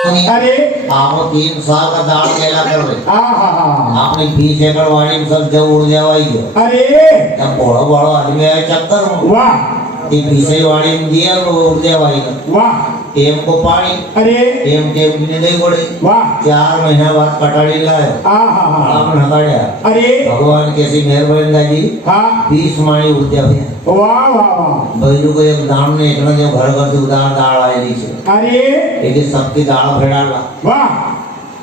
अरे आप 3 साल का दाल केला कर रहे हाँ आपने 20 एकड़ वाड़ी में सब जब उड़ जावाई है अरे तब बड़ा बड़ा आदमी आए चक्कर में वाह ये 20 वाड़ी में दिया वो उड़ जावाई का वाह टेम को पानी अरे टेम टेम की नहीं पड़े वाह 4 महीना बाद कटाड़ी लाए हाँ आप नकाड़िया अरे भगवान कैसी मेहरबानी जी हाँ 20 माणी उड़ जावे वाह वाह वाह बैरू को एक दाम ने इतना जो घर घर से उधार दाल आएली छे अरे एक सबकी दाल फेडाला वाह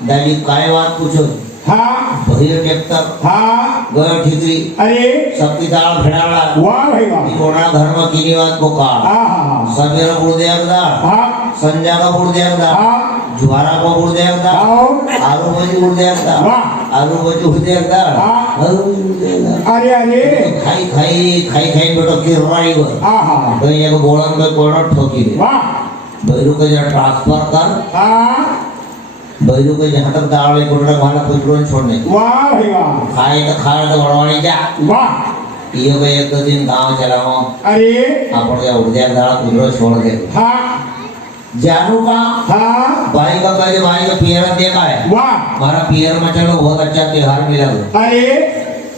दादी काय बात पूछो हाँ भैया ट्रैक्टर हाँ गयो ठीकरी अरे सबकी दाल फेडाला वाह भाई वाह कोना घर में किनी बात को का हाँ सवेरे बुड़ दे दाल हाँ संजा का बुड़ दे दाल हाँ ज्वारा को बुड़ दे दाल आओ आलू भजी बुड़ दे दाल वाह आलू भजी बुड़ दे दाल हाँ। आलू भजी बुड़ दे दाल अरे अरे खाई बेटो किरवाई गो हाँ तो ये को बोलन में कोड़ा ठोकी दे वाह बैरू को जरा ट्रांसफर कर हाँ बैरू को जहाँ तक दाल एक कोड़ा वाला कुछ छोड़ने वाह भाई वाह खाए तो बड़वानी जा वाह ये को एक दो दिन गांव चलाओ अरे अपन क्या उड़ जाए दाल कुछ छोड़ दे हाँ जानू का हाँ भाई का पहले भाई का पियर देखा है वाह हमारा पियर में चलो बहुत अच्छा त्योहार मिला अरे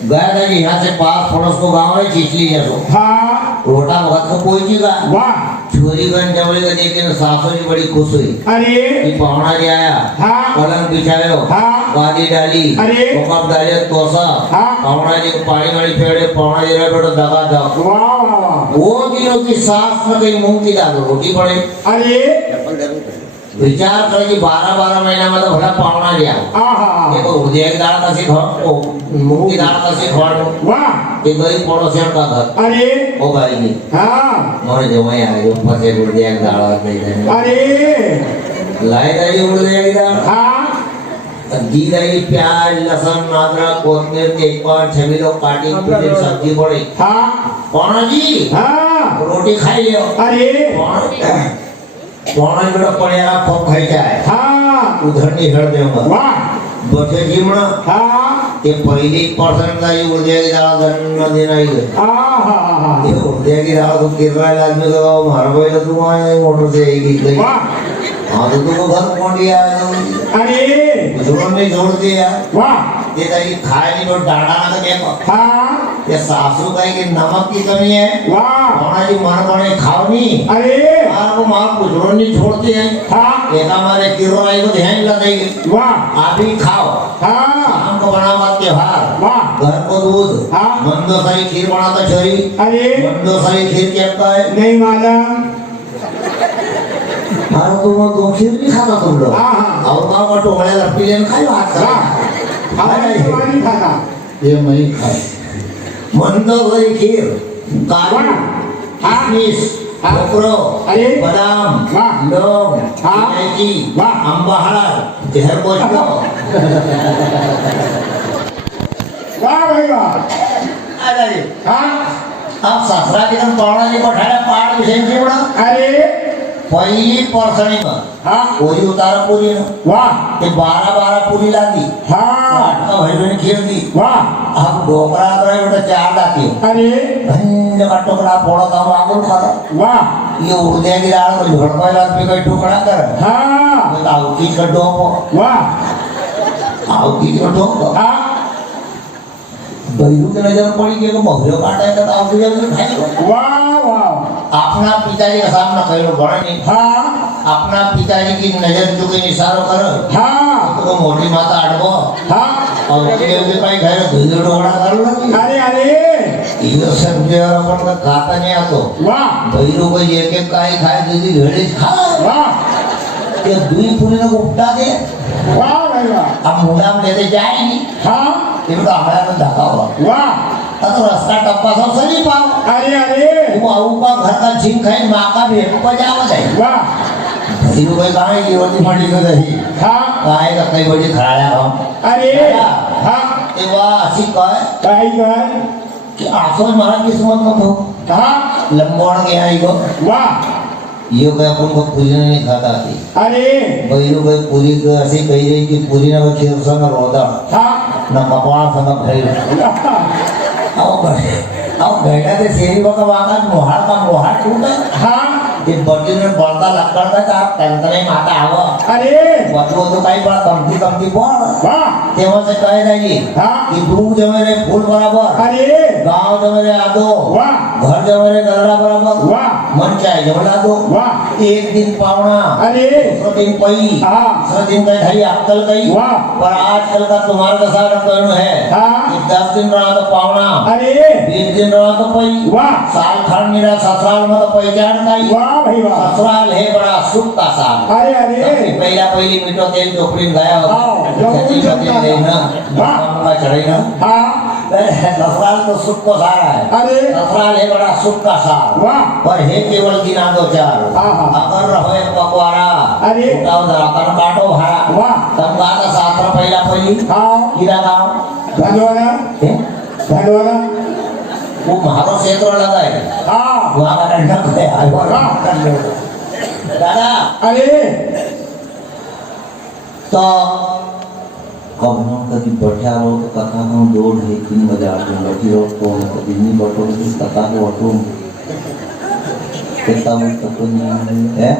गया था कि यहाँ से पास पड़ोस को गाँव है चिचली जैसो हाँ रोटा भगत को कोई चीज वाह छोरी गन जवली का देख के सासू जी बड़ी खुश हुई अरे कि पहुना जी आया हाँ पलंग बिछायो हाँ गादी डाली अरे कप डाले तोसा हाँ पहुना जी को पानी वाली फेड़े पहुना जी ने बेटो दगा दग वाह वाह वाह वो दिनों की सास में कहीं मूंग की दाल रोटी पड़े अरे विचार करे कि 12 महीना में तो भला पावना गया आहा देखो उदय की दाल कसी खो मूंग की दाल कसी खो वाह एक गरीब पड़ोसियों का घर अरे ओ भाई जी हाँ मोरे जो मैं आयो फसे उदय की दाल नहीं दे अरे लाई दाई उदय की दाल हाँ दी दाई प्याज लहसुन अदरक कोथमीर तेजपात छबीलो काटी पूरी सब्जी पड़ी हाँ पावना जी हाँ रोटी खाई लियो अरे पावना जी पड़ेगा खूब खाई जाए हाँ उधर नहीं हट देगा वाह बचे जीवना हाँ ते पहिली पर्सन का ये उदय की दाल धन देना ही है आहा ये उदय की दाल तो किरला आदमी का मार भाई तो तुम आए मोटर से एक ही गई वाह हाँ तो तुमको घर कौन लिया है अरे बुजुर्ग ने छोड़ दिया वाह ये ताकि खाए नहीं तो डांडा ना तो देखो हाँ ये सासू का कि नमक की कमी है वाह होना जी मन बने खाओ नहीं अरे आपको माँ बुजुर्ग नहीं छोड़ते हैं हाँ एक हमारे किरोलाई को ध्यान लगाएंगे वाह आप ही खाओ हाँ शाम को बना हुआ त्योहार वाह घर को दूध हाँ मंदो सारी खीर बनाता छोरी अरे मंदो सारी खीर क्या है नहीं मालूम मारो तुम खीर नहीं खाता तुम लोग हाँ हाँ और गाँव का टोकरे रखी लेन खाई हाथ खा वाह हमारे नहीं खाता ये मैं खाई मंदो सारी खीर काजू किशमिश खोपरो अरे बादाम वाह लौंग हाँ इलायची वाह अम्बाहड़ा जहर पोछो वाह भाई वाह अरे हाँ आप ससुरा के दिन पौड़ा जी बैठाया पाठ विषय से बड़ा अरे पहली परसणी में हाँ पूरी उतारा पूरी ने वाह ते 12 पूरी लादी हाँ का भैरवन खीर दी वाह अब डोकरा करे बेटा 4 लाती अरे भंज का टुकड़ा फोड़ा का आगुल खा वाह ये उड़दे की दाल को झड़का लाद पे कोई टुकड़ा कर हाँ बताओ की का डोप वाह आओ की का डोप हाँ बैरू के नजर पड़ी के को मोहरो काटा है तो आओ की जल्दी खाई वाह वाह अपना पिताजी का सामना करो बड़ा नहीं हाँ अपना पिताजी की नजर जो के इशारा करो हाँ तो मोटी माता अड़बो हाँ और उसके ऊपर कहीं घर धुल टुकड़ा कर लो अरे अरे ये सब जो अपन का खाता नहीं आतो वाह बैरू को एक एक काई खाए दीदी घड़ी खा वाह ये दुई पूरी ने उपटा दे वाह भाई वाह अब मुंडा में लेते जाएगी हाँ ये तो हमारा में धक्का हुआ वाह तो रास्ता टप्पा सब सही पाओ अरे अरे वो आऊ का घर का झिंग खाई माँ का भेट बजावा जाए वाह बैरू को कहाँ की रोटी पड़ी को दही हाँ काहे का कई बड़ी खड़ा हम अरे हाँ ये वाह अच्छी कहे कहीं कर कि आसो हमारा किस्मत में हो हाँ लंबोड़ गया इको वाह ये कोई अपन को पूरी नहीं खाता थी अरे बैरू कोई पूरी को ऐसी कही रही कि पूरी ना खीर संग रोदा हाँ ना मकवान संग भरी आओ गए आओ गैडा के सेरी का वाका मोहार का मोहार टूटा हाँ ते बटीने बळता लागतात का त्यांचं नाही माता हवं अरे बचलो तो काही बड़ा कमती पण वाह तेव्हा से कहे जाएगी हाँ कि दूध जमे रे फूल बराबर अरे गांव जमे रे आदो वाह घर जमे रे गरडा बराबर वाह मन चाहे जमला दो वाह एक दिन पावना अरे दूसरा दिन पई हाँ दूसरा दिन कहीं ढाई अक्कल कहीं वाह पर आजकल का तुम्हारा कैसा रंग है हाँ कि 10 दिन रहा तो पावना अरे 20 दिन रहा तो पई वाह साल खड़ मेरा ससुराल में तो पहचान कहीं वाह भाई वाह ससुराल है बड़ा सुख का साल अरे अरे पहला पहली मीठो तेल चोपड़ी गया हाँ, जरूर चलता है। ना चढ़े ना हाँ ससुराल तो सुख को सारा है अरे ससुराल है बड़ा सुख का साल वाह पर है केवल गिना दो चार हाँ, हाँ। अगर रहो एक पकवाड़ा अरे। उठाओ धरातन काटो भाड़ा वाह तम गाता शास्त्र पहला पहली हाँ कीरा गाँव धनवाना धनवाना वो महारो क्षेत्र लगा है हाँ वहाँ का डंडा गया वाह दादा अरे तो कभी कभी बैठा रहो तो कथा को दो ढाई 3 बजे आते हैं बैठी रहो तो कभी नहीं बैठो तो कथा को हटो कितना मुझे तो नहीं है